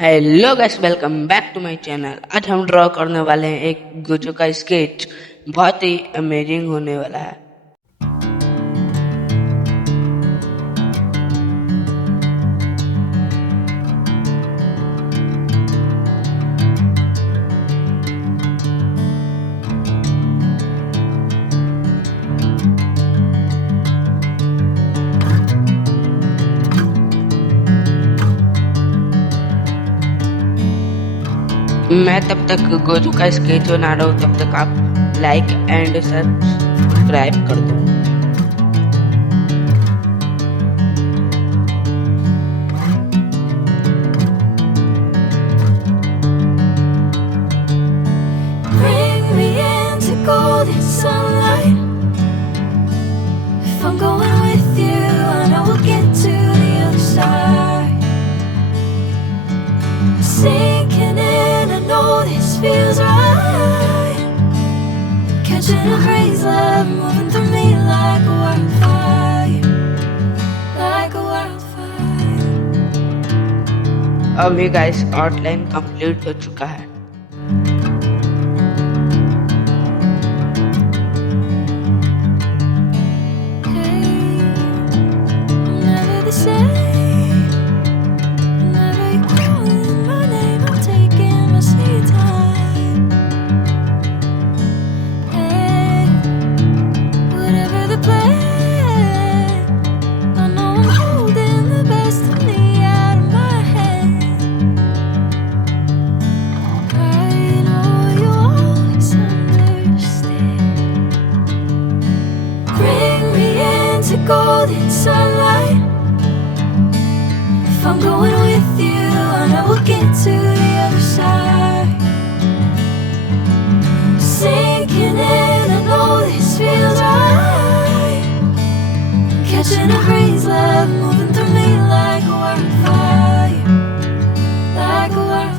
Hello guys, welcome back to my channel. आज हम draw करने वाले हैं एक गोजो का स्केच। बहुत ही अमेजिंग होने वाला है। मैं तब तक गोजो का स्केच बना रहा हूँ, तब तक आप लाइक एंड सब्सक्राइब कर दो। Bring me into golden sunlight. If I'm going with you, I know we'll get to the other side. Sinking in, I know this feels right. Catching a crazy love, moving through me like a wildfire, like a wildfire. अभी guys outline complete हो चुका है। Never the same. Whenever you're calling my name, I'm taking my sweet time. Hey, whatever the plan, I know I'm holding the best of me out of my hand. I know you'll always understand. Bring me into golden sunlight. If I'm going with you, I know we'll get to the other side. Sinking in, I know this feels right. Catching a crazy love, moving through me like a wildfire, like a wildfire.